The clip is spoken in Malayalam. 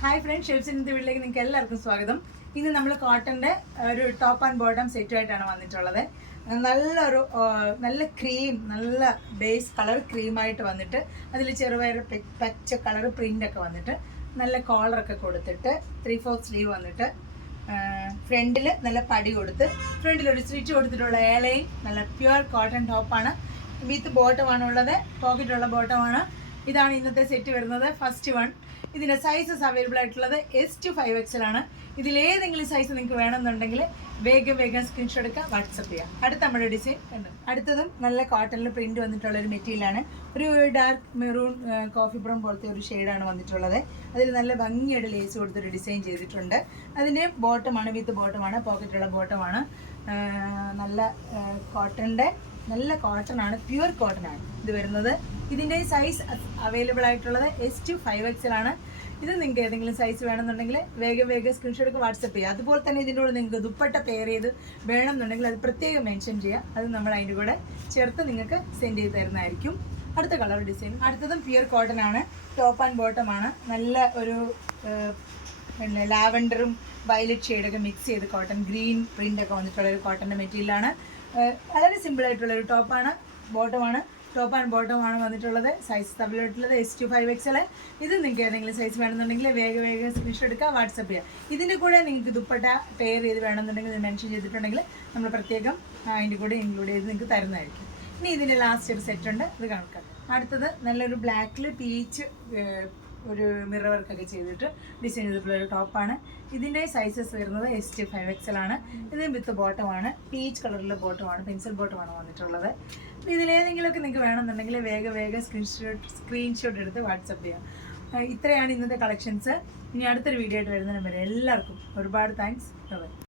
ഹായ് ഫ്രണ്ട്സ്, ഷെൽസിൻ ഇന്നത്തെ വീട്ടിലേക്ക് നിങ്ങൾക്ക് എല്ലാവർക്കും സ്വാഗതം. ഇന്ന് നമ്മൾ കോട്ടൻ്റെ ഒരു ടോപ്പ് ആൻഡ് ബോട്ടം സെറ്റുമായിട്ടാണ് വന്നിട്ടുള്ളത്. നല്ല ക്രീം, നല്ല ബേസ് കളർ ക്രീമായിട്ട് വന്നിട്ട് അതിൽ ചെറുപയർ പച്ച കളർ പ്രിൻ്റൊക്കെ വന്നിട്ട് നല്ല കോളറൊക്കെ കൊടുത്തിട്ട് 3/4 സ്ലീവ് വന്നിട്ട് ഫ്രണ്ടിൽ നല്ല പടി കൊടുത്ത് ഫ്രണ്ടിലൊരു സ്റ്റിച്ച് കൊടുത്തിട്ടുള്ള ഏലയും നല്ല പ്യുവർ കോട്ടൺ ടോപ്പാണ്. വിത്ത് ബോട്ടമാണ് ഉള്ളത്, പോക്കറ്റുള്ള ബോട്ടമാണ്. ഇതാണ് ഇന്നത്തെ സെറ്റ് വരുന്നത്. First one. ഇതിൻ്റെ സൈസസ് അവൈലബിൾ ആയിട്ടുള്ളത് S to 5XL ആണ്. ഇതിലേതെങ്കിലും സൈസ് നിങ്ങൾക്ക് വേണമെന്നുണ്ടെങ്കിൽ വേഗം സ്ക്രീൻഷോട്ട് എടുക്കുക, വാട്സപ്പ് ചെയ്യുക. അടുത്ത നമ്മുടെ ഡിസൈൻ ഉണ്ട്. അടുത്തതും നല്ല കോട്ടണിൽ പ്രിന്റ് വന്നിട്ടുള്ള ഒരു മെറ്റീരിയലാണ്. ഒരു ഡാർക്ക് മെറൂൺ കോഫി ബ്രൗൺ പോലത്തെ ഒരു ഷെയ്ഡാണ് വന്നിട്ടുള്ളത്. അതിൽ നല്ല ഭംഗിയായിട്ട് ലേസ് കൊടുത്തൊരു ഡിസൈൻ ചെയ്തിട്ടുണ്ട്. അതിൻ്റെ ബോട്ടമാണ്, വിത്ത് ബോട്ടമാണ്, പോക്കറ്റുള്ള ബോട്ടമാണ്. നല്ല കോട്ടണിൻ്റെ നല്ല കോട്ടൺ ആണ്, പ്യുവർ കോട്ടൺ ആണ് ഇത് വരുന്നത്. ഇതിൻ്റെ സൈസ് അവൈലബിൾ ആയിട്ടുള്ളത് S to 5XL ആണ്. ഇത് നിങ്ങൾക്ക് ഏതെങ്കിലും സൈസ് വേണമെന്നുണ്ടെങ്കിൽ വേഗം സ്ക്രീൻഷോട്ട് വാട്സപ്പ് ചെയ്യുക. അതുപോലെ തന്നെ ഇതിൻ്റെ കൂടെ നിങ്ങൾക്ക് ദുപ്പട്ട പെയർ ചെയ്ത് വേണമെന്നുണ്ടെങ്കിൽ അത് പ്രത്യേകം മെൻഷൻ ചെയ്യുക. അത് നമ്മൾ അതിൻ്റെ കൂടെ ചേർത്ത് നിങ്ങൾക്ക് സെൻഡ് ചെയ്ത് തരുന്നതായിരിക്കും. അടുത്ത കളർ ഡിസൈൻ. അടുത്തതും പ്യുവർ കോട്ടൺ ആണ്, ടോപ്പ് ആൻഡ് ബോട്ടം ആണ്. നല്ല ഒരു ലാവൻഡറും വയലറ്റ് ഷെയ്ഡൊക്കെ മിക്സ് ചെയ്ത് കോട്ടൺ ഗ്രീൻ പ്രിൻ്റൊക്കെ വന്നിട്ടുള്ള ഒരു കോട്ടൻ്റെ മെറ്റീരിയലാണ്. വളരെ സിമ്പിളായിട്ടുള്ളൊരു ടോപ്പാണ്, ബോട്ടമാണ്. ടോപ്പ് ആൻഡ് ബോട്ടമാണ് വന്നിട്ടുള്ളത്. സൈസ് തമ്മിലായിട്ടുള്ളത് S to 5XL. ഇത് നിങ്ങൾക്ക് ഏതെങ്കിലും സൈസ് വേണമെന്നുണ്ടെങ്കിൽ വേഗം സ്ക്രീൻഷോട്ട് എടുക്കുക, വാട്സപ്പ് ചെയ്യുക. ഇതിൻ്റെ കൂടെ നിങ്ങൾക്ക് ദുപ്പട്ട പെയർ ചെയ്ത് വേണമെന്നുണ്ടെങ്കിൽ ഇത് മെൻഷൻ ചെയ്തിട്ടുണ്ടെങ്കിൽ നമ്മൾ പ്രത്യേകം അതിൻ്റെ കൂടെ ഇൻക്ലൂഡ് ചെയ്ത് നിങ്ങൾക്ക് തരുന്നതായിരിക്കും. ഇനി ഇതിൻ്റെ ലാസ്റ്റ് ഒരു സെറ്റ് ഉണ്ട്, അത് കണക്കാം. അടുത്തത് നല്ലൊരു ബ്ലാക്കിൽ പീച്ച് ഒരു മിറർ വർക്കൊക്കെ ചെയ്തിട്ട് ഡിസൈൻ ചെയ്തിട്ടുള്ള ഒരു ടോപ്പാണ്. ഇതിൻ്റെ സൈസസ് വരുന്നത് S to 5XL ആണ്. ഇത് വിത്ത് ബോട്ടമാണ്, പീച്ച് കളറിലെ ബോട്ടമാണ്, പെൻസിൽ ബോട്ടമാണ് വന്നിട്ടുള്ളത്. ഇതിലേതെങ്കിലുമൊക്കെ നിങ്ങൾക്ക് വേണമെന്നുണ്ടെങ്കിൽ വേഗം സ്ക്രീൻഷോട്ട് എടുത്ത് വാട്സപ്പ് ചെയ്യാം. ഇത്രയാണ് ഇന്നത്തെ കളക്ഷൻസ്. ഇനി അടുത്തൊരു വീഡിയോ ആയിട്ട് വരുന്നതിന് വരെ എല്ലാവർക്കും ഒരുപാട് താങ്ക്സ്.